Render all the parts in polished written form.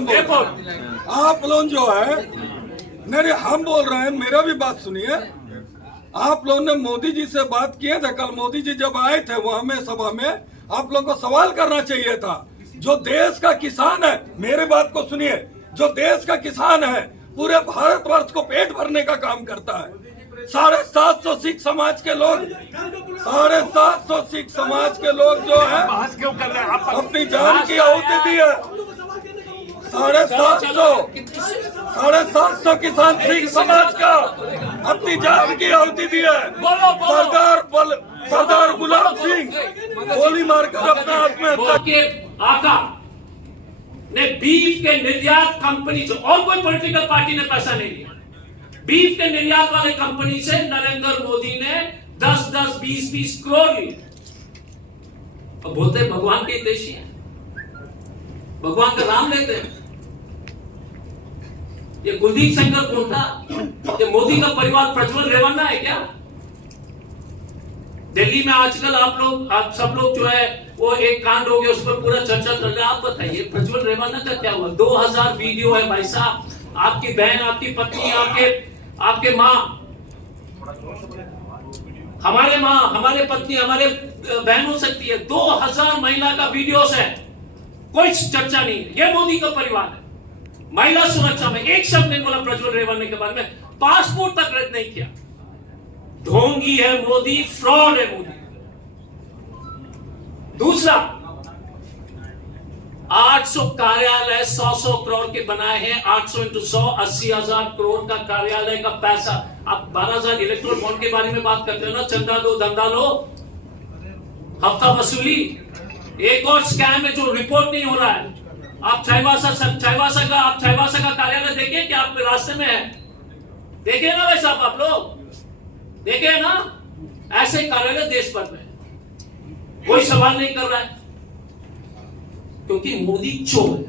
आप लोग जो है नहीं, हम बोल रहे हैं, मेरा भी बात सुनिए। आप लोगों ने मोदी जी से बात किए थे कल, मोदी जी जब आए थे वहां में सभा में, आप लोगों को सवाल करना चाहिए था। जो देश का किसान है, मेरे बात को सुनिए, जो देश का किसान है पूरे भारतवर्ष को पेट भरने का काम करता है। 750 सिख समाज के लोग, 750 सिख समाज के लोग जो है अपनी जान की आहुति दी है। 750 किसान सिख समाज का अपनी जान की आहुति दी है। सरदार गुलाब सिंह गोली मारकर अपना आत्महत्या के आका ने बीफ के निर्यात कंपनी से, और कोई पॉलिटिकल पार्टी ने पैसा नहीं लिया, बीफ के निर्यात वाले कंपनी से नरेंद्र मोदी ने 10-10, 20-20 करोड़ लिए। और बोलते भगवान के देशी हैं, भगवान का नाम लेते हैं। ये कुलदीप सेंगर कौन था? ये मोदी का परिवार प्रज्वल रेवन्ना है क्या? दिल्ली में आजकल आप सब लोग जो है वो एक कांड हो गया, उस पर पूरा चर्चा चल रहा है। आप बताइए प्रज्वल रेवन्ना का क्या हुआ? 2000 वीडियो है भाई साहब। आपकी बहन, आपकी पत्नी, आपके माँ, हमारे माँ, हमारे पत्नी, हमारे बहन हो सकती है। 2000 महिला का वीडियोस है, कोई चर्चा नहीं है। ये मोदी का परिवार है। महिला सुरक्षा में एक शब्द नहीं बोला प्रज्वल रेवन्ना के बारे में, पासपोर्ट तक रद्द नहीं किया। ढोंगी है मोदी, फ्रॉड है मोदी। दूसरा, 800 कार्यालय 100 करोड़ के बनाए हैं। 800 × 100 80,000 करोड़ का कार्यालय का पैसा। आप 12,000 इलेक्ट्रोल बॉन्ड के बारे में बात करते हो ना, चंदा दो धंधा लो, हफ्ता वसूली। एक और स्कैम है जो रिपोर्ट नहीं हो रहा है। आप चाईबासा का कार्यालय देखे क्या? आपके रास्ते में है, देखे ना वैसा आप लोग देखे ना? ऐसे कार्यालय देश भर में, कोई सवाल नहीं कर रहा है क्योंकि मोदी चोर है।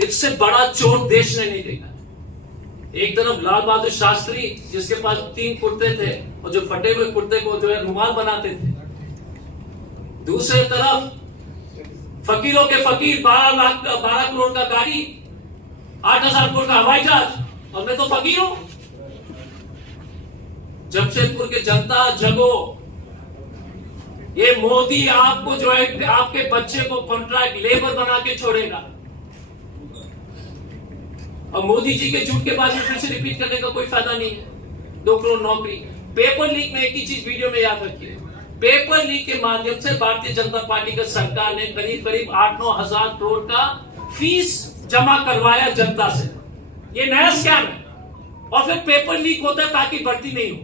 इससे बड़ा चोर देश ने नहीं देखा। एक तरफ लाल बहादुर शास्त्री जिसके पास 3 कुर्ते थे और जो फटे हुए कुर्ते को जो है रुमाल बनाते थे, दूसरे तरफ फकीरों के फकीर 12 करोड़ का गाड़ी, 8,000 करोड़ का हवाई जहाज, और मैं तो फकीर हूं। जमशेदपुर के जनता जगो, ये मोदी आपको जो है आपके बच्चे को कॉन्ट्रैक्ट लेबर बना के छोड़ेगा। और मोदी जी के झूठ के बाद में फिर से रिपीट करने का कोई फायदा नहीं है। 2 करोड़ नौकरी। पेपर लीक में एक ही चीज वीडियो में याद रखिए, पेपर लीक के माध्यम से भारतीय जनता पार्टी की सरकार ने करीब 8-9 हजार करोड़ का फीस जमा करवाया जनता से। ये नया स्कैम है। और फिर पेपर लीक होता है ताकि भर्ती नहीं हो।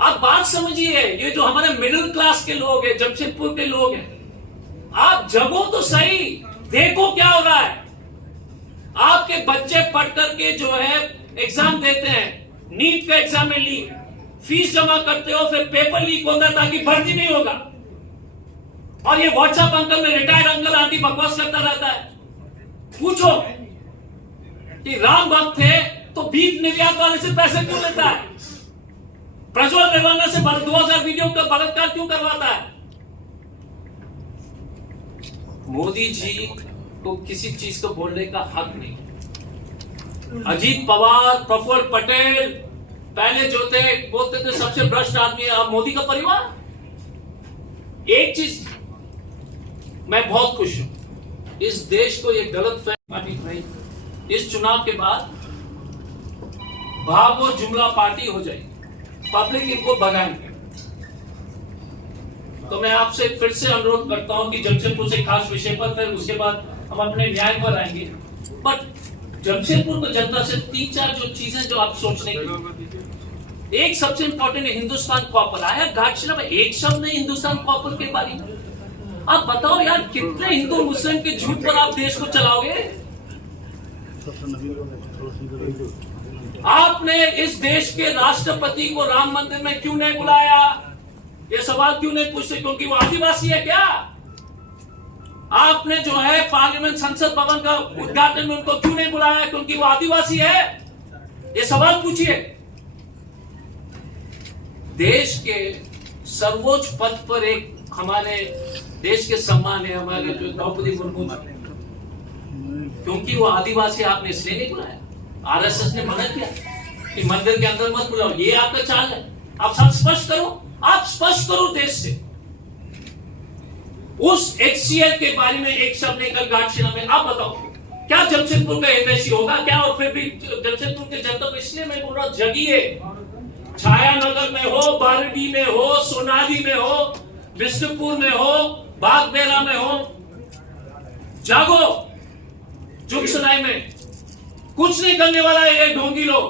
आप बात समझिए, ये जो हमारे मिडिल क्लास के लोग हैं, जमशेदपुर के लोग हैं, आप जगो तो सही, देखो क्या हो रहा है। आपके बच्चे पढ़ करके जो है एग्जाम देते हैं, नीट का एग्जाम में लीक, फीस जमा करते हो, फिर पेपर लीक होता है ताकि भर्ती नहीं होगा। और ये व्हाट्सएप अंकल में रिटायर्ड अंकल आंटी बकवास करता रहता है। पूछो कि राम भक्त थे तो बीफ निर्यात वाले से पैसे क्यों लेता है? प्रज्वल रेवन्ना से 2000 वीडियो का बलात्कार क्यों करवाता है? मोदी जी को किसी चीज को बोलने का हक नहीं। अजीत पवार, प्रफुल्ल पटेल पहले जो थे बोलते थे सबसे भ्रष्ट आदमी है। अब मोदी का परिवार। एक चीज मैं बहुत खुश हूं, इस देश को एक गलत पार्टी नहीं, इस चुनाव के बाद भागो जुमला पार्टी हो जाएगी, पब्लिक इनको भगाएंगे। तो मैं आपसे फिर से अनुरोध करता हूं कि जमशेदपुर से खास विषय पर, फिर उसके बाद हम अपने न्याय पर आएंगे। बट जमशेदपुर को जनता से 3-4 जो चीजें जो आप सोचने की, एक सबसे इंपॉर्टेंट है हिंदुस्तान कॉपर। आया घाटशिला में एक शब्द नहीं हिंदुस्तान कॉपर के बारे में। आप बताओ यार, कितने हिंदू मुस्लिम के झूठ पर आप देश को चलाओगे? आपने इस देश के राष्ट्रपति को राम मंदिर में क्यों नहीं बुलाया? ये सवाल क्यों नहीं पूछते? क्योंकि वो आदिवासी है क्या? आपने जो है पार्लियामेंट संसद भवन का उद्घाटन में उनको क्यों नहीं बुलाया? क्योंकि वो आदिवासी है। ये सवाल पूछिए। देश के सर्वोच्च पद पर एक हमारे देश के सम्मान है, हमारे जो द्रौपदी मुर्मू, क्योंकि वो आदिवासी आपने इसलिए नहीं बुलाया, आरएसएस ने मना किया कि मंदिर के अंदर मत बुलाओ, ये आपका चाल है। आप सब स्पष्ट करो, आप स्पष्ट करो देश से। उस HCL के बारे में एक शब्द नहीं कल घाटशिला में। आप बताओ क्या जमशेदपुर का हितैषी होगा क्या? और फिर भी जमशेदपुर के जनता को इसलिए मैं बोल रहा हूं, जगिए। छायानगर में हो, बारडी में हो, सोनाली में हो, विष्णुपुर में हो, बागबेरा में हो, जागो। जुगसराय में कुछ नहीं करने वाला है ये ढोंगी लोग,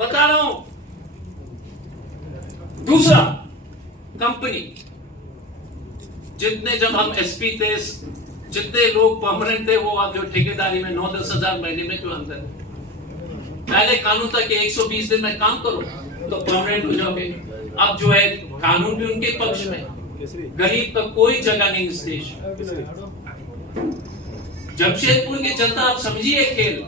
बता रहा हूं। दूसरा, कंपनी जितने, जब हम एसपी थे, जितने लोग परमानेंट थे, वो आप जो ठेकेदारी में 9-10 हजार महीने में जो अंदर, पहले कानून था कि 120 दिन में काम करो तो परमानेंट हो जाओगे। अब जो है कानून भी उनके पक्ष में, गरीब का कोई जगह नहीं इस देश। जमशेदपुर की जनता, आप समझिए खेल।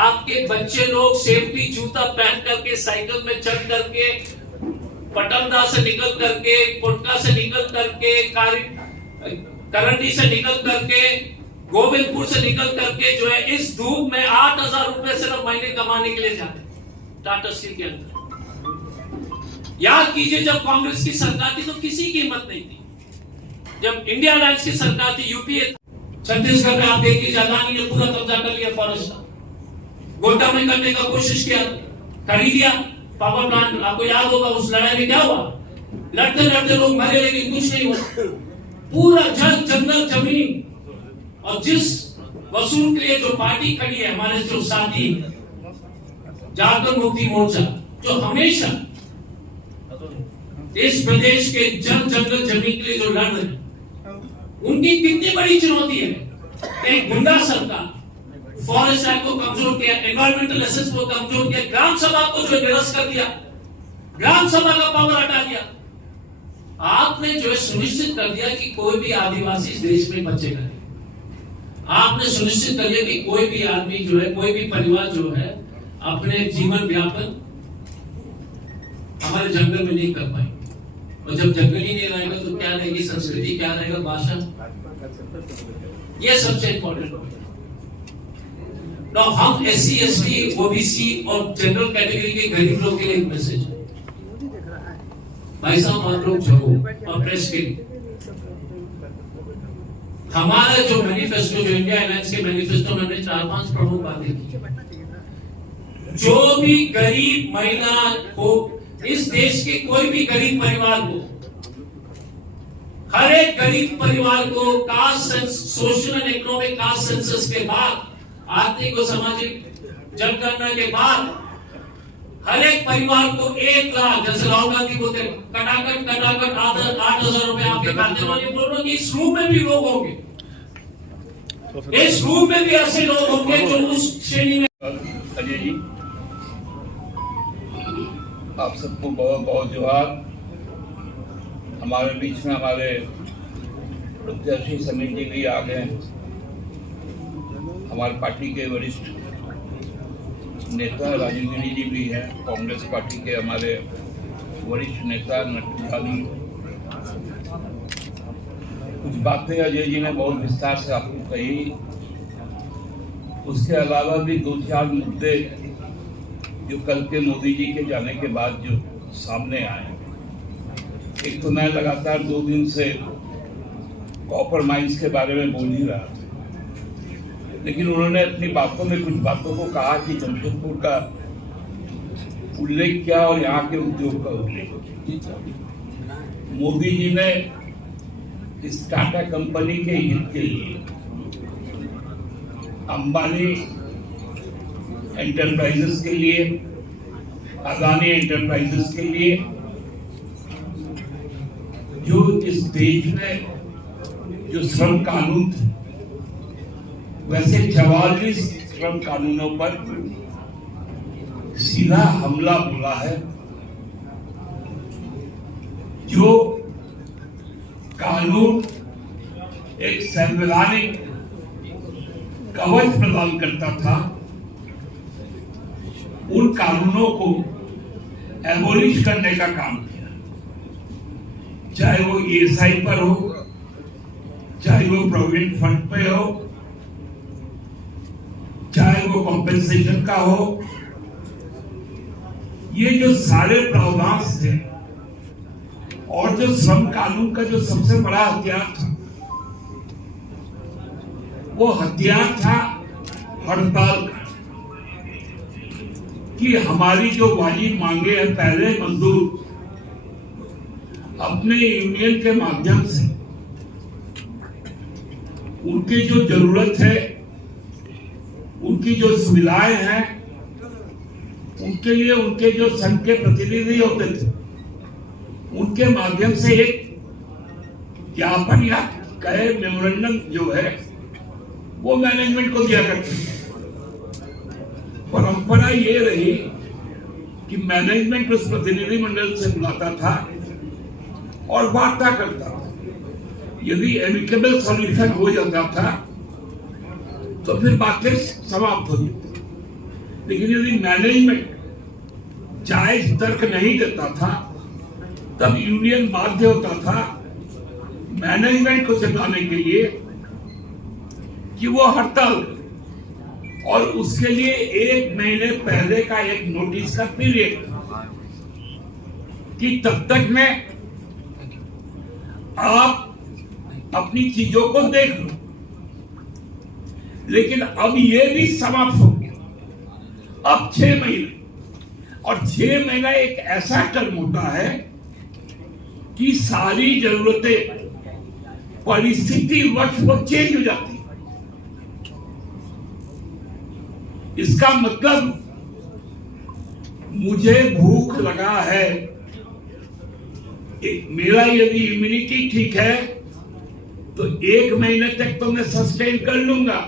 आपके बच्चे लोग सेफ्टी जूता पहन करके, साइकिल में चढ़ करके, पटमदा से निकल करके, कोटका से निकल करके, करंडी से निकल करके, गोविंदपुर से निकल करके जो है इस धूप में 8,000 रुपए सिर्फ महीने कमाने के लिए जाते टाटा स्टील के अंदर। याद कीजिए, जब कांग्रेस की सरकार थी तो किसी की हिम्मत नहीं थी। जब इंडिया अलायंस की सरकार थी, यूपीए, छत्तीसगढ़ में आप देखिए अदानी ने पूरा कब्जा कर लिया फॉरेस्ट का। गोड्डा में करने का कोशिश किया, कर ही दिया पावर प्लांट। आपको याद होगा उस लड़ाई में क्या हुआ, लड़ते लड़ते लोग मरे लेकिन कुछ नहीं हुआ। पूरा जल जंगल जमीन, और जिस वसूल के लिए जो पार्टी खड़ी है, हमारे जो साथी झारखंड मुक्ति मोर्चा, जो हमेशा इस प्रदेश के जल जंगल जमीन के लिए जो लड़ रहे हैं, उनकी कितनी बड़ी चुनौती है। एक गुंडा सरकार फॉरेस्ट एक्ट को कमजोर किया, एनवायरमेंटल एसेस को कमजोर किया, ग्राम सभा को जो निरस्त कर दिया, ग्राम सभा का पावर हटा दिया। आपने जो है सुनिश्चित कर दिया कि कोई भी आदिवासी इस देश में बचेगा नहीं। आपने सुनिश्चित कर दिया कि कोई भी आदमी जो है, कोई भी परिवार जो है, अपने जीवन व्यापन हमारे जंगल में नहीं कर पाएंगे। और जब जंगल ही नहीं रहेगा तो क्या रहेगी संस्कृति, क्या रहेगा भाषा? यह सबसे इंपॉर्टेंट है। तो हम SC, ST, OBC और जनरल कैटेगरी के गरीब लोग के लिए एक मैसेज है, भाई साहब आप लोग जगो। और प्रेस के लिए हमारा जो मैनिफेस्टो, जो इंडिया अलायंस के मैनिफेस्टो में हमने 4-5 प्रमुख बातें की। जो भी गरीब महिला हो, इस देश के कोई भी गरीब परिवार को, हर एक गरीब परिवार को caste, social and economic caste census के बाद, आर्थिक और सामाजिक जनगणना के बाद, हर एक परिवार को 1 लाख, जैसे राहुल गांधी बोलते कटाकट 8,000 रुपए आपके खाते में। ये बोल रहा हूं कि इस रूम में भी लोग होंगे, इस रूम में भी ऐसे लोग होंगे जो उस श्रेणी में। अजय जी, आप सबको बहुत बहुत जोहार। हमारे बीच में हमारे प्रत्याशी समीर जी भी आ गए। हमारे पार्टी के वरिष्ठ नेता राजीव गिरी जी भी हैं, कांग्रेस पार्टी के हमारे वरिष्ठ नेता नटू जी। कुछ बातें अजय जी ने बहुत विस्तार से आपको कही। उसके अलावा भी 2-4 मुद्दे जो कल के मोदी जी के जाने के बाद जो सामने आए। एक तो मैं लगातार 2 दिन से कॉपर माइंस के बारे में बोल ही रहा था, लेकिन उन्होंने अपनी बातों में कुछ बातों को कहा कि जमशेदपुर का उल्लेख किया और यहाँ के उद्योग का उल्लेख किया। मोदी जी ने इस टाटा कंपनी के हित के लिए, अंबानी एंटरप्राइजेस के लिए, अदानी एंटरप्राइजेस के लिए, जो इस देश में जो श्रम कानून थे, वैसे 44 श्रम कानूनों पर सीधा हमला बोला है। जो कानून एक संवैधानिक कवच प्रदान करता था, उन कानूनों को एबोलिश करने का काम किया। चाहे वो ESI पर हो, चाहे वो प्रोविडेंट फंड पे हो, वो कॉम्पेंसेशन का हो, ये जो सारे प्रावधान थे और जो श्रम कानून का जो सबसे बड़ा हथियार था, वो हथियार था हड़ताल का, कि हमारी जो वाजिब मांगे हैं पहले मजदूर अपने यूनियन के माध्यम से उनकी जो जरूरत है, उनकी जो सुविधाएं हैं, उनके लिए उनके जो संघ के प्रतिनिधि होते थे, उनके माध्यम से एक ज्ञापन या कहे मेमोरेंडम जो है वो मैनेजमेंट को दिया करते थे। परंपरा ये रही कि मैनेजमेंट उस प्रतिनिधि मंडल से बुलाता था और वार्ता करता था। यदि एमिकेबल सॉल्यूशन हो जाता था तो फिर बातें समाप्त हो जाती, लेकिन यदि मैनेजमेंट जायज तर्क नहीं देता था तब यूनियन बाध्य होता था मैनेजमेंट को जताने के लिए कि वो हड़ताल करे, और उसके लिए 1 महीने पहले का एक नोटिस का पीरियड कि तब तक में आप अपनी चीजों को देख लो। लेकिन अब ये भी समाप्त हो गया। अब 6 महीने, और 6 महीना एक ऐसा टर्म होता है कि सारी जरूरतें परिस्थिति वश वो चेंज हो जाती है। इसका मतलब मुझे भूख लगा है, मेरा यदि इम्यूनिटी ठीक है तो 1 महीने तक तो मैं सस्टेन कर लूंगा,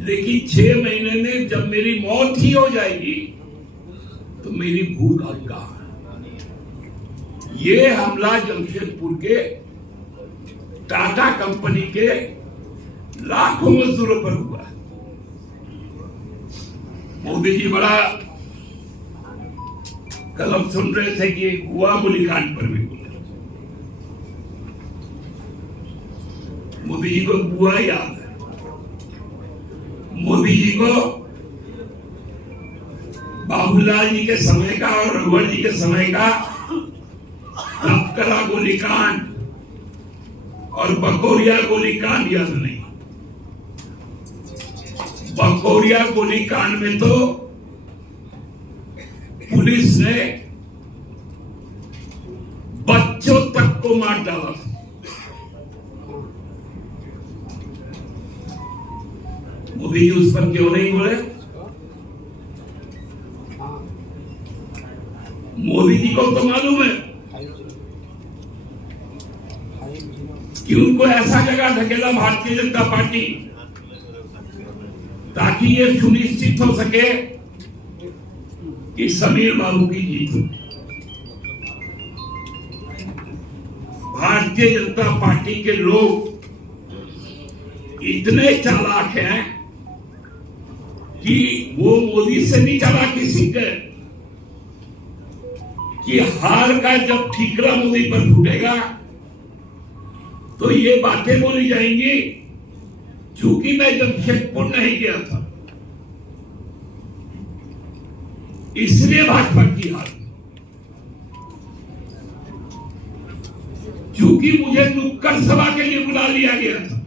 लेकिन 6 महीने में जब मेरी मौत ही हो जाएगी तो मेरी भूख अब कहां? ये हमला जमशेदपुर के टाटा कंपनी के लाखों मजदूरों पर हुआ है। मोदी जी बड़ा कल हम सुन रहे थे कि हुआ गोलीकांड पर भी बोले। मोदी जी को बुआ याद है, मोदी जी को बाबूलाल जी के समय का और रघुवर जी के समय का तपकरा गोलीकांड और बकोरिया गोलीकांड याद नहीं। बकोरिया गोलीकांड में तो पुलिस ने बच्चों तक को मार डाला था। मोदी जी उस पर क्यों नहीं बोले? मोदी जी को तो मालूम है कि उनको ऐसा जगह धकेला भारतीय जनता पार्टी ताकि ये सुनिश्चित हो सके कि समीर बाबू की जीत हो। भारतीय जनता पार्टी के लोग इतने चालाक हैं कि वो मोदी से नहीं चालाकी सीख गए कि हार का जब ठीकरा मोदी पर फूटेगा तो ये बातें बोली जाएंगी, चूंकि मैं जमशेदपुर नहीं गया था इसलिए भाजपा की हार, चूंकि मुझे नुक्कड़ सभा के लिए बुला लिया गया था।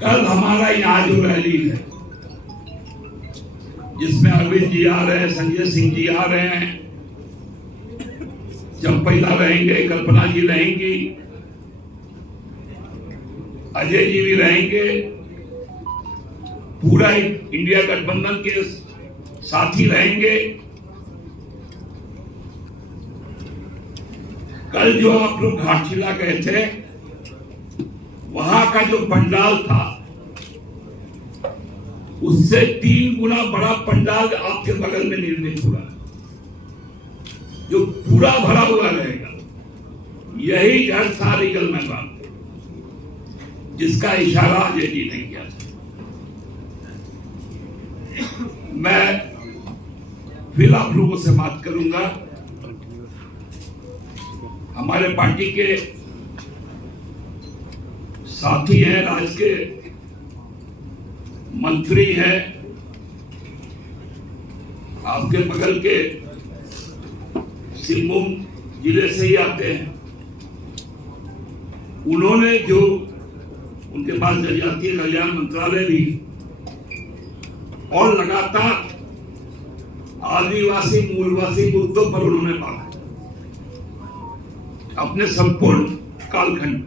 कल हमारा यहां जो रैली है जिसमें अरविंद जी आ रहे हैं, संजय सिंह जी आ रहे हैं, चंपैला रहेंगे, कल्पना जी रहेंगी, अजय जी भी रहेंगे, पूरा इंडिया गठबंधन के साथी रहेंगे। कल जो आप लोग घाटशिला गए थे वहां का जो पंडाल था उससे 3 गुना बड़ा पंडाल आपके बगल में निर्मित हुआ है जो पूरा भरा हुआ रहेगा। यही जड़ था रीगल मैदान जिसका इशारा अजय जी ने किया था। मैं फिर आप लोगों से बात करूंगा। हमारे पार्टी के साथी हैं, राज्य के मंत्री हैं, आपके बगल के सिंहभूम जिले से ही आते हैं। उन्होंने जो उनके पास जनजातीय कल्याण मंत्रालय भी और लगातार आदिवासी मूलवासी मुद्दों पर उन्होंने बात अपने संपूर्ण कालखंड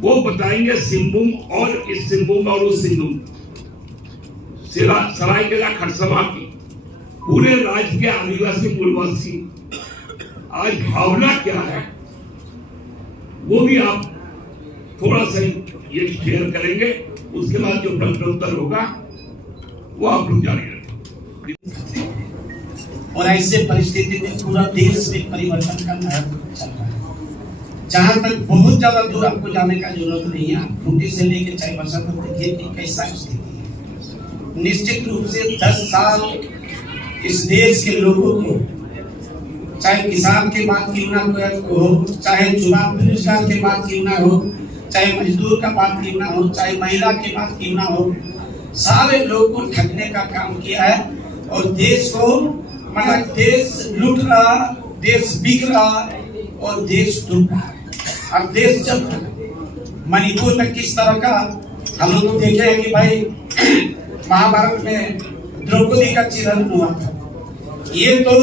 वो बताएंगे सिंहभूम और इस सिंहभूम और उस सिंहभूम सरायकेला खरसावां की पूरे राज्य के आदिवासी मूलवासी आज भावना क्या है वो भी आप थोड़ा सा ये शेयर करेंगे। उसके बाद जो प्रश्नोत्तर होगा वो आप लोग जारी रखें। और ऐसे परिस्थिति में पूरा देश में परिवर्तन का लहर चल रहा है। जहां तक बहुत ज्यादा दूर आपको जाने का जरूरत नहीं है, खूंटी से लेकर चाहे बरसा तक देखिए कि कैसा स्थिति है। निश्चित रूप से 10 साल इस देश के लोगों को, चाहे किसान के बात क्यों ना हो, चाहे चुनाव बेरोजगार के बात क्यों ना हो, चाहे मजदूर का बात क्यों ना हो, चाहे महिला की बात क्यों ना हो, सारे लोग को ठगने का काम किया है। और देश को मतलब देश लूट रहा, देश बिक रहा और देश डूब रहा है। और देश जब मणिपुर में किस तरह का हम लोग देखे हैं कि भाई महाभारत में द्रौपदी का चिरण हुआ था, ये तो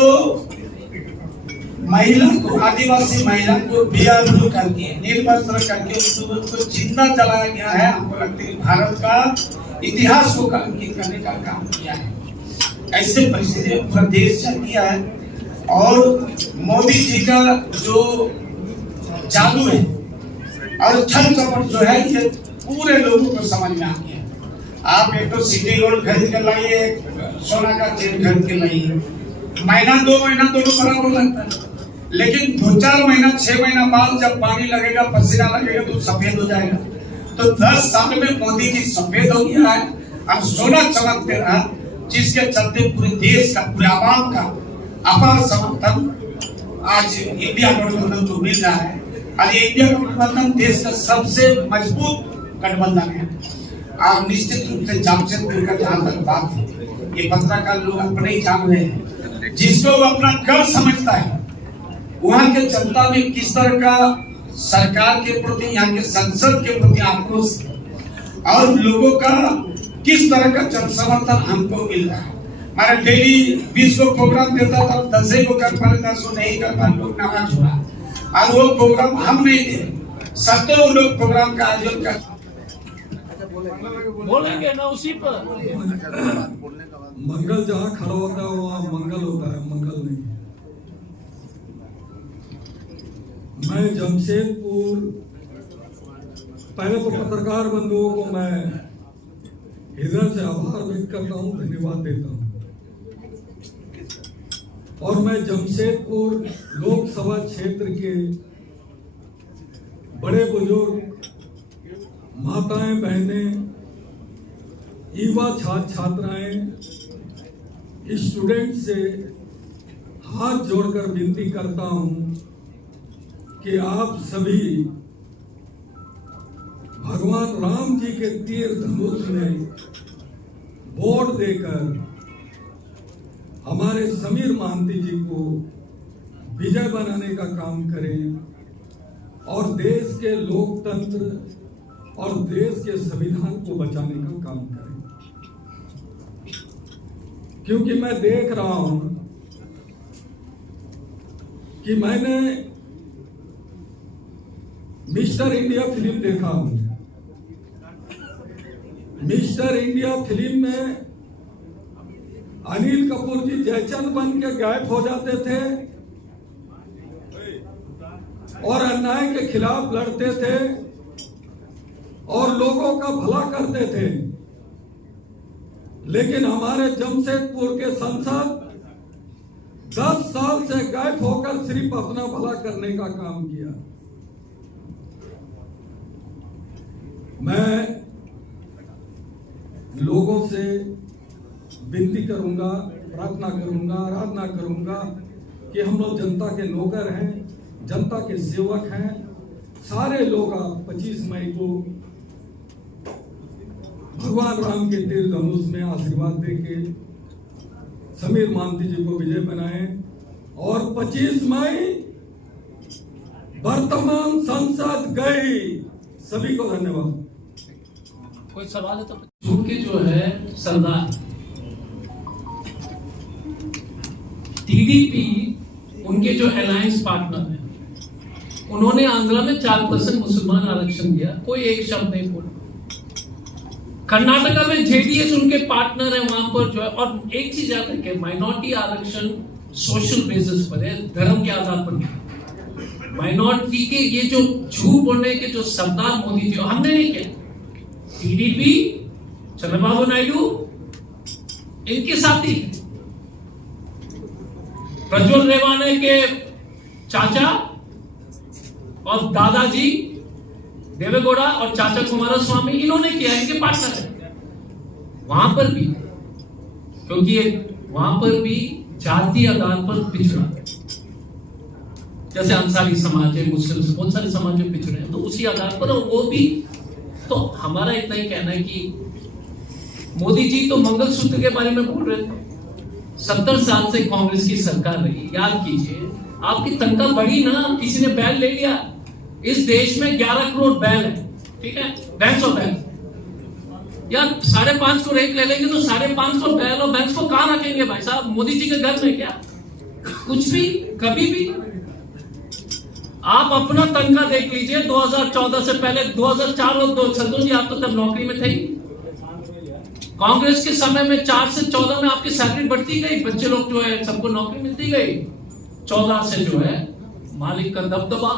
महिला को, आदिवासी महिला को बेआबरू करके, निर्वस्त्र करके उसको जिंदा जलाया गया है। हमको लगता है भारत का इतिहास को कलंकित करने का काम किया है। ऐसे परिस्थिति में पूरा देश चल गया है। और मोदी जी का जो जादू है और छल कपट जो है ये पूरे लोगों को समझ में आ गया। आप एक तो सिटी गोल्ड खरीद कर लाइए, सोना का चेन खरीद के लाइए, महीना 2 महीना दोनों बराबर लगता है, लेकिन 2-4 महीना 6 महीना बाद जब पानी लगेगा, पसीना लगेगा तो सफेद हो जाएगा। तो 10 साल में मोदी जी सफेद हो गया है और सोना चमकते रहा, जिसके चलते पूरे देश का, पूरे आवाम का अपार समर्थन आज इंडिया गठबंधन को मिल रहा है। और ये इंडिया गठबंधन देश का सबसे मजबूत गठबंधन है। आप निश्चित रूप से जमशेदपुर का जहां तक बात है, ये पत्रकार लोग अपने ही जान रहे हैं, जिसको वो अपना गर्व समझता है, वहां के जनता में किस तरह का सरकार के प्रति, यहाँ के संसद के प्रति आक्रोश और लोगों का किस तरह का जन समर्थन हमको मिल रहा है। हमारा डेली 20 को प्रोग्राम देता था, 10 को कर पाए, 10 को नहीं कर पाए, लोग नाराज हुआ। और वो प्रोग्राम हम नहीं दे सकते, वो लोग प्रोग्राम का आयोजन कर बोलेंगे ना उसी पर। मंगल जहाँ खड़ा होता है वहाँ मंगल होता है, मंगल नहीं। मैं जमशेदपुर, पहले तो पत्रकार बंधुओं को मैं हृदय से आभार व्यक्त करता हूँ, धन्यवाद देता हूँ। और मैं जमशेदपुर लोकसभा क्षेत्र के बड़े बुजुर्ग, माताएं, बहनें, युवा छात्र छात्राएं, स्टूडेंट से हाथ जोड़कर विनती करता हूं कि आप सभी भगवान राम जी के तीर धनुष में वोट देकर हमारे समीर महांती जी को विजय बनाने का काम करें और देश के लोकतंत्र और देश के संविधान को बचाने का काम करें। क्योंकि मैं देख रहा हूं कि मैंने मिस्टर इंडिया फिल्म देखा हूं। मिस्टर इंडिया फिल्म में अनिल कपूर जी जयचंद बन के गायब हो जाते थे और अन्याय के खिलाफ लड़ते थे और लोगों का भला करते थे। लेकिन हमारे जमशेदपुर के सांसद 10 साल से गायब होकर सिर्फ अपना भला करने का काम किया। मैं लोगों से विनती करूंगा, प्रार्थना करूंगा, आराधना करूंगा कि हम लोग जनता के नौकर हैं, जनता के सेवक हैं। सारे लोग आप 25 मई को भगवान राम के तीर धनुष में आशीर्वाद देके समीर महांती जी को विजय बनाए और 25 मई वर्तमान सांसद गई। सभी को धन्यवाद। कोई सवाल है तो झूठ के जो है सरदार टीडीपी उनके जो अलायंस पार्टनर है उन्होंने आंध्रा में 4% मुसलमान आरक्षण दिया, कोई एक शब्द नहीं बोला। कर्नाटका में जेडीएस उनके पार्टनर है, वहां पर जो है। और एक चीज याद रखिए, माइनॉरिटी आरक्षण सोशल बेसिस पर है, धर्म के आधार पर नहीं। माइनॉरिटी के ये जो झूठ बोलने के जो सरदार मोदी जी, हमने नहीं किया, टीडीपी चंद्रबाबू नायडू इनके साथी, प्रज्वल रेवाने के चाचा और दादाजी देवेगौड़ा और चाचा कुमारस्वामी, इन्होंने किया, इनके पार्टनर है। वहां पर भी, क्योंकि वहां पर भी जातीय आधार पर पिछड़ा, जैसे अंसारी समाज है, मुस्लिम बहुत सारे समाज में पिछड़े हैं, तो उसी आधार पर वो भी। तो हमारा इतना ही कहना है कि मोदी जी तो मंगलसूत्र के बारे में बोल रहे थे। 70 साल से कांग्रेस की सरकार रही, याद कीजिए, आपकी तनख्वाह बढ़ी ना, किसी ने बैल ले लिया। इस देश में 11 करोड़ बैल है, ठीक है, भैंस और बैल। यार 5.5 को रेट ले लेंगे तो 5.5 को बैल और भैंस को कहां रखेंगे भाई साहब? मोदी जी के घर में क्या कुछ भी कभी भी? आप अपना तनख्वाह देख लीजिए 2014 से पहले, 2004 और 2014 जी आप तो तब नौकरी में थे। कांग्रेस के समय में 4 से 14 में आपकी सैलरी बढ़ती गई, बच्चे लोग जो है सबको नौकरी मिलती गई। 14 से जो है मालिक का दबदबा।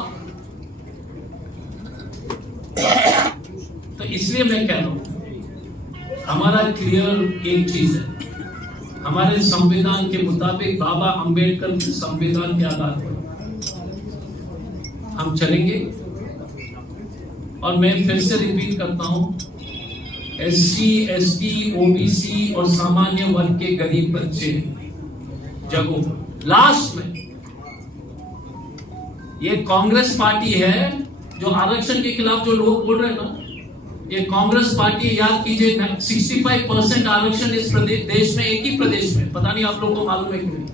तो इसलिए मैं कह रहा हूं, हमारा क्लियर एक चीज है, हमारे संविधान के मुताबिक बाबा अंबेडकर के संविधान के आधार पर हम चलेंगे। और मैं फिर से रिपीट करता हूं, SC, ST, OBC और सामान्य वर्ग के गरीब बच्चे जगो। लास्ट में ये कांग्रेस पार्टी है जो आरक्षण के खिलाफ जो लोग बोल रहे हैं ना, ये कांग्रेस पार्टी, याद कीजिए 65% आरक्षण इस देश में, एक ही प्रदेश में, पता नहीं आप लोगों को मालूम है कि नहीं,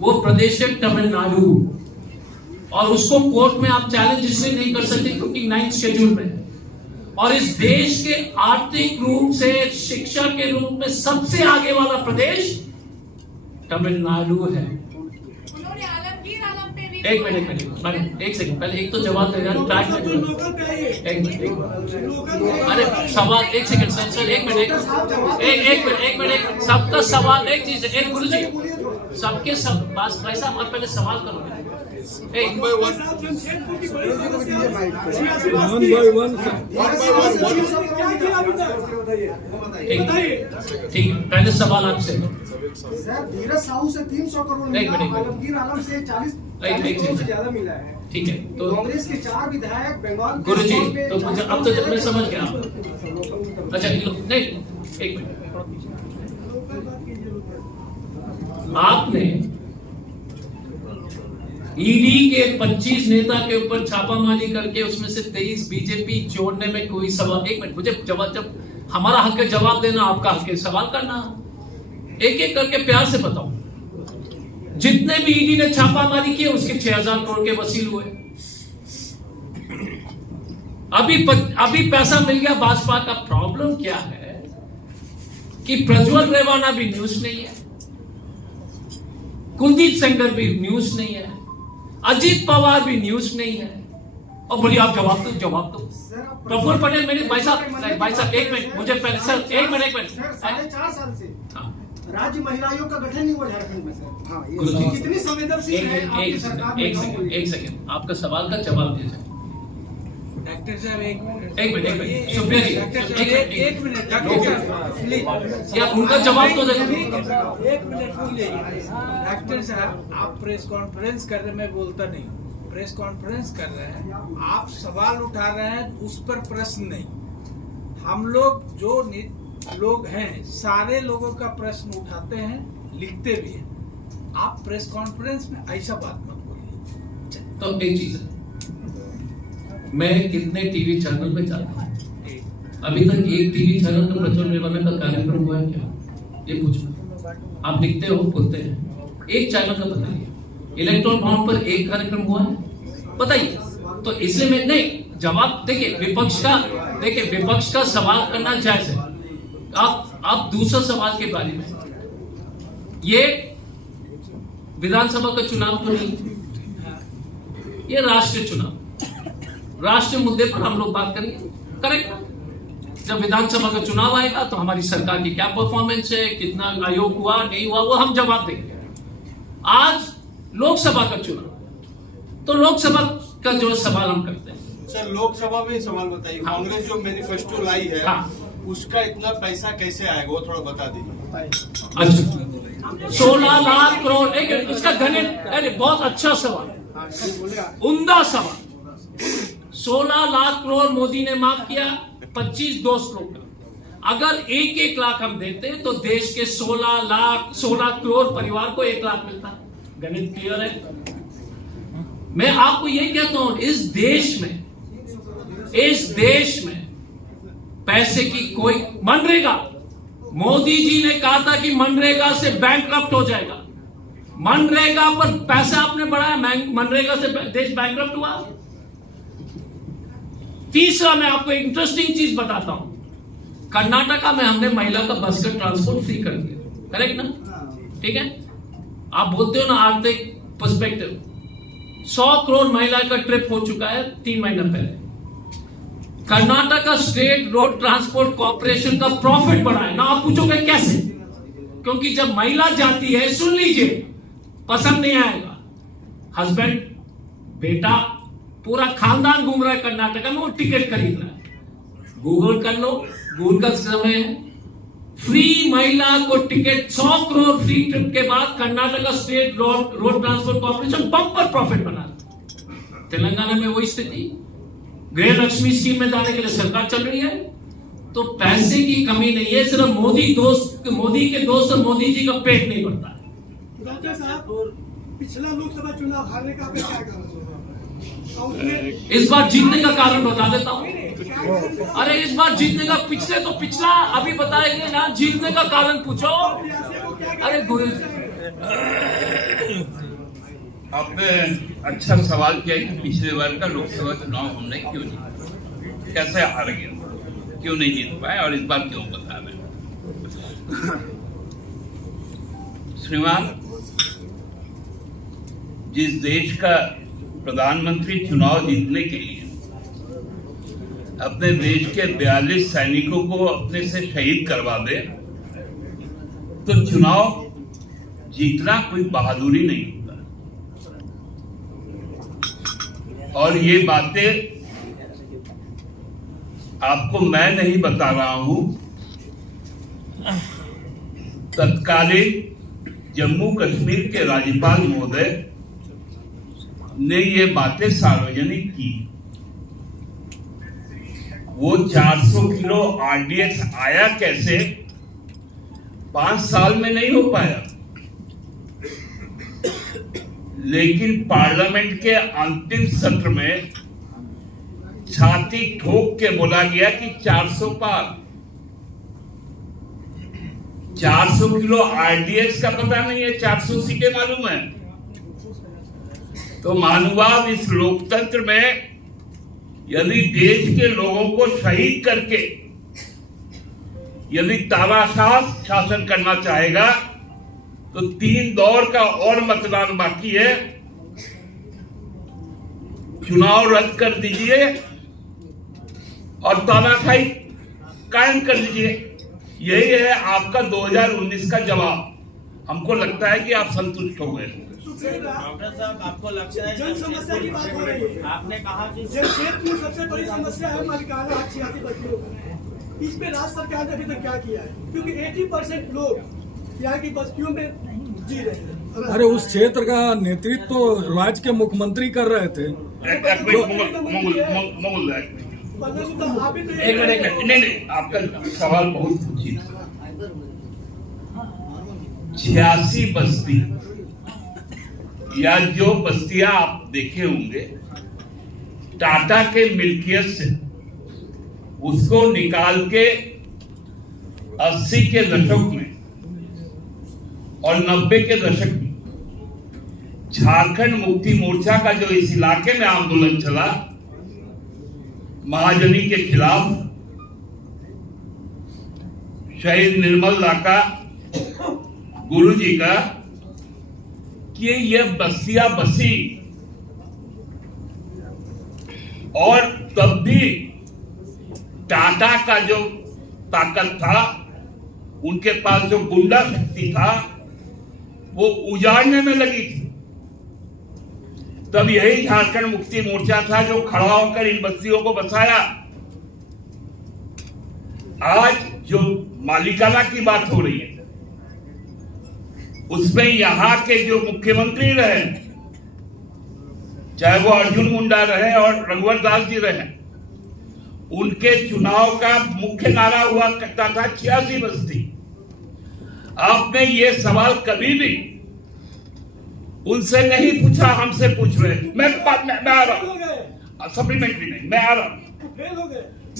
वो प्रदेश है तमिलनाडु। और उसको कोर्ट में आप चैलेंज इसलिए नहीं कर सकते क्योंकि 9th शेड्यूल में है। और इस देश के आर्थिक रूप से, शिक्षा के रूप में सबसे आगे वाला प्रदेश तमिलनाडु है। एक मिनट, एक सेकंड, पहले एक तो जवाब दे रहा, एक मिनट, अरे सवाल, एक सेकंड सर, एक मिनट, सबका सवाल एक चीज है, एक गुरुजी, सबके सब पास भाई साहब, आप पहले सवाल करो। एक ठीक है, पहले सवाल आपसे। धीरज साहू से 300 करोड़ मिला, आलमगीर आलम से 40 करोड़ से ज्यादा मिला है। ठीक है, तो कांग्रेस के 4 विधायक बंगाल गुरुजी, तो मुझे अब तो मैं समझ गया। अच्छा नहीं, एक मिनट, आपने ईडी के 25 नेता के ऊपर छापामारी करके उसमें से 23 बीजेपी जोड़ने में कोई सवाल? एक मिनट, मुझे जवाब, जब हमारा हक है जवाब देना, आपका हक है सवाल करना, एक एक करके प्यार से बताओ। जितने भी ईडी ने छापामारी किए उसके 6000 करोड़ के वसील हुए। अभी पैसा मिल गया। भाजपा का प्रॉब्लम क्या है कि प्रज्वल रेवाना भी न्यूज नहीं है, कुलदीप सेंगर भी न्यूज नहीं है, अजीत पवार भी न्यूज नहीं है। और बोलिए आप जवाब दो। प्रफुल्ल पटेल, मेरे भाई साहब एक मिनट, मुझे पहले सर एक मिनट 4.5 साल से हाँ। राज्य महिला आयोग का गठन नहीं हुआ झारखंड में सर। हाँ, गुरुजी, कितनी संवेदनशील है आपकी सरकार? एक सेकंड, आपका सवाल का जवाब दीजिए। डॉक्टर साहब एक मिनट, सुप्रिया जी, एक मिनट डॉक्टर या उनका जवाब तो दे। एक मिनट बोलिए। डॉक्टर साहब, आप प्रेस कॉन्फ्रेंस कर रहे, मैं बोलता नहीं, प्रेस कॉन्फ्रेंस कर रहे हैं, आप सवाल उठा रहे हैं, उस पर प्रश्न नहीं। हम लोग जो लोग हैं, सारे लोगों का प्रश्न उठाते हैं, लिखते भी हैं। आप प्रेस कॉन्फ्रेंस में ऐसा बात मत बोलिए। तो एक चीज है, मैं कितने टीवी चैनल में जाता हूँ, अभी तक एक टीवी चैनल का प्रचुर निर्माण का कार्यक्रम हुआ है क्या? ये पूछो। आप लिखते हो, बोलते हैं, एक चैनल का बताइए। इलेक्ट्रॉन बाउंड पर एक कार्यक्रम हुआ है, बताइए। तो इसलिए मैं नहीं जवाब देखिए, विपक्ष का सवाल करना जायज है। आप दूसरा सवाल के बारे में, ये विधानसभा का चुनाव तो नहीं, ये राष्ट्रीय चुनाव, राष्ट्रीय मुद्दे पर हम लोग बात करेंगे, करेक्ट। जब विधानसभा का चुनाव आएगा तो हमारी सरकार की क्या परफॉर्मेंस है, कितना आयोग हुआ नहीं हुआ, वो हम जवाब देंगे। आज लोकसभा का चुनाव, तो लोकसभा का जो सवाल हम करते हैं। सर, लोकसभा में सवाल बताइए। हाँ। कांग्रेस जो मैनिफेस्टो लाई है, हाँ। उसका इतना पैसा कैसे आएगा, वो थोड़ा बता दीजिए। अच्छा, 16 लाख करोड़, एक इसका गणित, अरे बहुत अच्छा सवाल, उम्दा सवाल। 16 लाख करोड़ मोदी ने माफ किया, 25 दोस्त लोग का। अगर 1-1 लाख हम देते तो देश के 16 करोड़ परिवार को 1 लाख मिलता। गणित क्लियर है। मैं आपको ये कहता हूं, इस देश में पैसे की कोई, मनरेगा, मोदी जी ने कहा था कि मनरेगा से बैंकक्रप्ट हो जाएगा। मनरेगा पर पैसा आपने बढ़ाया, मनरेगा से देश बैंकक्रप्ट हुआ। तीसरा, मैं आपको एक इंटरेस्टिंग चीज बताता हूं, कर्नाटका में हमने महिला का बस का ट्रांसपोर्ट फ्री कर दिया, करेक्ट ना? ठीक है, आप बोलते हो ना आर्थिक पर्सपेक्टिव, 100 करोड़ महिला का ट्रिप हो चुका है 3 महीना पहले। Karnataka state road transport corporation का प्रॉफिट बढ़ा है ना। आप पूछोगे कैसे? क्योंकि जब महिला जाती है, सुन लीजिए, पसंद नहीं आएगा, हस्बैंड, बेटा, पूरा खानदान घूम रहा है कर्नाटका में, वो टिकट खरीद रहा है। गूगल कर लो, गूगल का समय है, फ्री महिला को टिकट, 100 करोड़ फ्री ट्रिप के बाद Karnataka state road transport corporation bumper profit बना रहा। तेलंगाना में वही स्थिति, गृह लक्ष्मी स्कीम में जाने के लिए सरकार चल रही है। तो पैसे की कमी नहीं है, सिर्फ मोदी के दोस्त और मोदी जी का पेट नहीं भरता है। डॉक्टर साहब, पिछला लोकसभा चुनाव हारने का आपका क्या कारण है? इस बार जीतने का कारण बता देता हूं। अरे इस बार जीतने का, पिछला अभी बताएंगे ना, जीतने का कारण पूछो। अरे गुरु, आपने अच्छा सवाल किया कि पिछले बार का लोकसभा चुनाव हमने क्यों जीता, कैसे हार गया, क्यों नहीं जीत पाए, और इस बार क्यों बता रहे हैं। श्रीमान, जिस देश का प्रधानमंत्री चुनाव जीतने के लिए अपने देश के 42 सैनिकों को अपने से शहीद करवा दे, तो चुनाव जीतना कोई बहादुरी नहीं होता। और ये बातें आपको मैं नहीं बता रहा हूं, तत्कालीन जम्मू कश्मीर के राज्यपाल महोदय ने ये बातें सार्वजनिक की। वो 400 किलो आरडीएक्स आया कैसे, 5 साल में नहीं हो पाया, लेकिन पार्लियामेंट के अंतिम सत्र में छाती ठोक के बोला गया कि 400 पार। 400 किलो आरडीएक्स का पता नहीं है, 400 सीटें मालूम है। तो महानुभाव, इस लोकतंत्र में यदि देश के लोगों को शहीद करके यदि तानाशाह शासन करना चाहेगा तो 3 दौर का और मतदान बाकी है, चुनाव रद्द कर दीजिए और तानाशाही कायम कर दीजिए। यही है आपका 2019 का जवाब। हमको लगता है कि आप संतुष्ट हो गए। डॉक्टर साहब, आपको लगता है जन समस्या की बात हो रही है, आपने कहा कि क्षेत्र में सबसे बड़ी समस्या है मालिकाना हक 86 बस्तियों का। इस पे राज्य सरकार ने अभी तक क्या किया है? क्योंकि 80% लोग यहाँ की बस्तियों में जी रहे हैं। अरे उस क्षेत्र का नेतृत्व तो राज्य के मुख्यमंत्री कर रहे थे। नहीं, आपका सवाल बहुत उचित है। 86 बस्ती या जो बस्तियां आप देखे होंगे टाटा के मिल्कियत से, उसको निकाल के 80 के दशक में और 90 के दशक में झारखंड मुक्ति मोर्चा का जो इस इलाके में आंदोलन चला महाजनी के खिलाफ, शहीद निर्मल दा का, गुरु जी का, कि ये बस्तियां बसी और तब भी टाटा का जो ताकत था, उनके पास जो गुंडा शक्ति था, वो उजाड़ने में लगी थी। तब यही झारखंड मुक्ति मोर्चा था जो खड़ा होकर इन बस्तियों को बसाया। आज जो मालिकाना की बात हो रही है, उसमें यहां के जो मुख्यमंत्री रहे, चाहे वो अर्जुन मुंडा रहे और रघुवर दास जी रहे, उनके चुनाव का मुख्य नारा हुआ करता था 86 बस्ती। आपने ये सवाल कभी भी उनसे नहीं पूछा, हमसे पूछ रहे। मैं आ रहा हूं, सप्लीमेंट्री नहीं, मैं आ रहा हूं,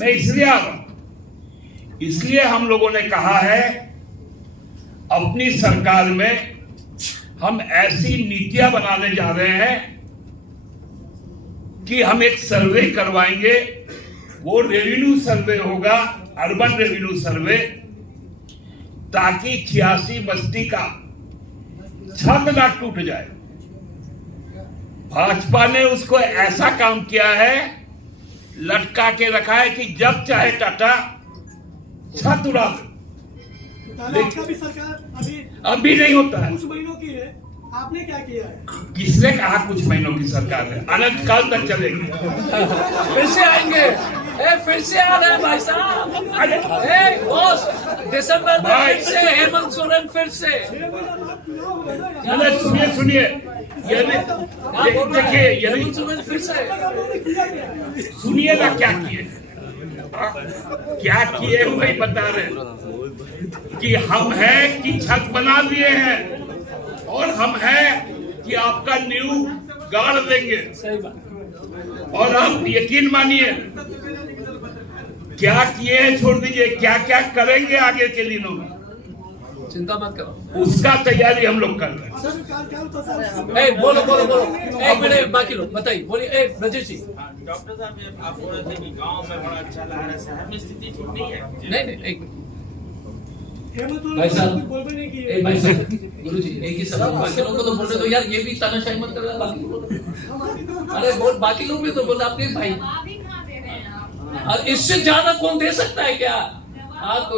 मैं इसलिए आ रहा हूं, इसलिए हम लोगों ने कहा है अपनी सरकार में हम ऐसी नीतियां बनाने जा रहे हैं कि हम एक सर्वे करवाएंगे। वो रेवेन्यू सर्वे होगा, अर्बन रेवेन्यू सर्वे, ताकि 86 बस्ती का छत ना टूट जाए। भाजपा ने उसको ऐसा काम किया है, लटका के रखा है कि जब चाहे टाटा छत उड़ा दे। आपका भी सरकार अभी नहीं होता है, कुछ महीनों की है, आपने क्या किया है? किसने कहा कुछ महीनों की सरकार है? अनंत काल तक चलेगी। फिर से आएंगे, फिर से आ रहे हैं भाई साहब। बॉस, दिसंबर में फिर से हेमंत सोरेन, फिर से। सुनिए, देखिए, हेमंत सोरेन फिर से। सुनिएगा क्या किए वही बता रहे कि हम हैं कि छत बना दिए हैं, और हम हैं कि आपका नींव गाड़ देंगे। सही बात। और आप यकीन मानिए, क्या किए हैं छोड़ दीजिए, क्या क्या करेंगे आगे के दिनों में, चिंता मत करो, उसका तैयारी हम लोग कर रहे हैं। बोलो एक मिनट, बाकी लोग बताइए, बोलिए। ब्रजेश जी। डॉक्टर साहब, आप बोल रहे थे कि गांव में बड़ा अच्छा लहर है, शहर में स्थिति ठीक नहीं है। नहीं, एक भाई साहब, भाई साहब, गुरु जी एक ही सवाल, बाकी लोगों को तो बोलने दो यार, ये भी तानाशाही मत कर, बाकी लोग, अरे बोल, बाकी लोग भी तो बोल, आपके भाई, और इससे ज्यादा कौन दे सकता है क्या? तो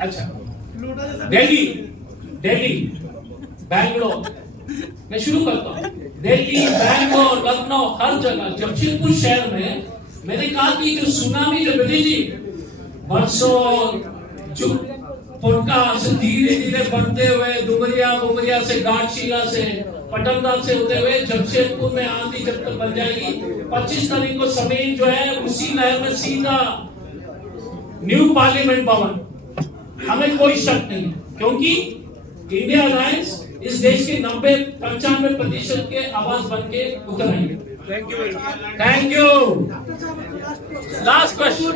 अच्छा, दिल्ली, बैंगलोर, मैं शुरू करता हूँ। दिल्ली, बैंगलोर, लखनऊ, हर जगह, जमशेदपुर शहर में मैंने कहा कि जो सुनामी, जो बेटी जी बरसों जो पुरका से धीरे धीरे बढ़ते हुए डुमरिया से, घाटशिला से, पटनदार से होते हुए जमशेदपुर में आंधी जब तक बन जाएगी, 25 तारीख को समीर जो है उसी नहर में सीधा न्यू पार्लियामेंट भवन। हमें कोई शक नहीं, क्योंकि इंडिया अलायंस इस देश के 95% के आवाज बन के उतर आएंगे। Thank you. Last question.